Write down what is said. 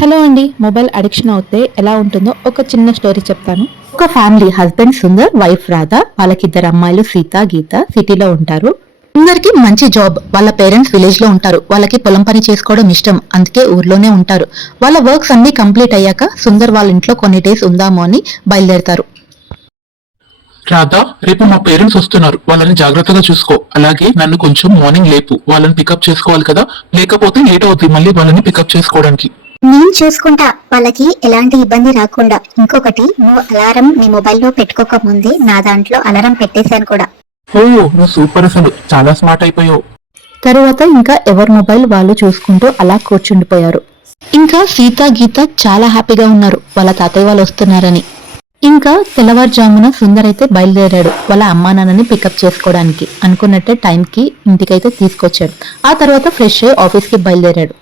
Hello అండి mobile addiction అవుతే ఎలా ఉంటుందో ఒక చిన్న స్టోరీ చెప్తాను. ఒక family husband Sundar wife Radha వాళ్ళకిద్దరు అమ్మాయిలు సీత గీత సిటీలో ఉంటారు. సుందర్కి మంచి జాబ్ వాళ్ళ పేరెంట్స్ విలేజ్లో ఉంటారు. వాళ్ళకి పొలం పని చేసుకోవడం ఇష్టం అందుకే ఊర్లోనే ఉంటారు. వాళ్ళ వర్క్స్ అన్ని కంప్లీట్ అయ్యాక సుందర్ వాళ్ళ ఇంట్లో కొన్ని డేస్ ఉందాము అని బయలుదేరతారు. రాధా రేపు మా పేరెంట్స్ వస్తున్నారు. వాళ్ళని జాగ్రత్తగా చూసుకో. అలాగే నన్ను కొంచెం మార్నింగ్ లేపు. వాళ్ళని పికప్ చేసుకోవాలి కదా? లేకపోతే లేట్ అవుతుంది మళ్ళీ వాళ్ళని పికప్ చేసుకోవడానికి. నేను చూసుకుంటా వాళ్ళకి ఎలాంటి ఇబ్బంది రాకుండా. ఇంకొకటి నువ్వు అలారం నీ మొబైల్లో పెట్టుకోక ముందే నా దాంట్లో అలారం పెట్టేశాను కూడా. ఓ నువ్వు సూపర్ అసలు. చాలా స్మార్ట్ అయిపోయావు. తరువాత ఇంకా ఎవరి మొబైల్ వాళ్ళు చూసుకుంటూ అలా కూర్చుండిపోయారు. ఇంకా సీత గీత చాలా హ్యాపీగా ఉన్నారు. వాళ్ళ తాతయ్య వాళ్ళు వస్తున్నారని. ఇంకా తెల్లవారుజామున సుందర్ అయితే బయలుదేరాడు. వాళ్ళ అమ్మా నాన్నని పికప్ చేసుకోవడానికి. అనుకున్నట్టే టైంకి ఇంటికైతే తీసుకొచ్చాడు. ఆ తర్వాత ఫ్రెష్ అయ్యి ఆఫీస్కి బయలుదేరాడు.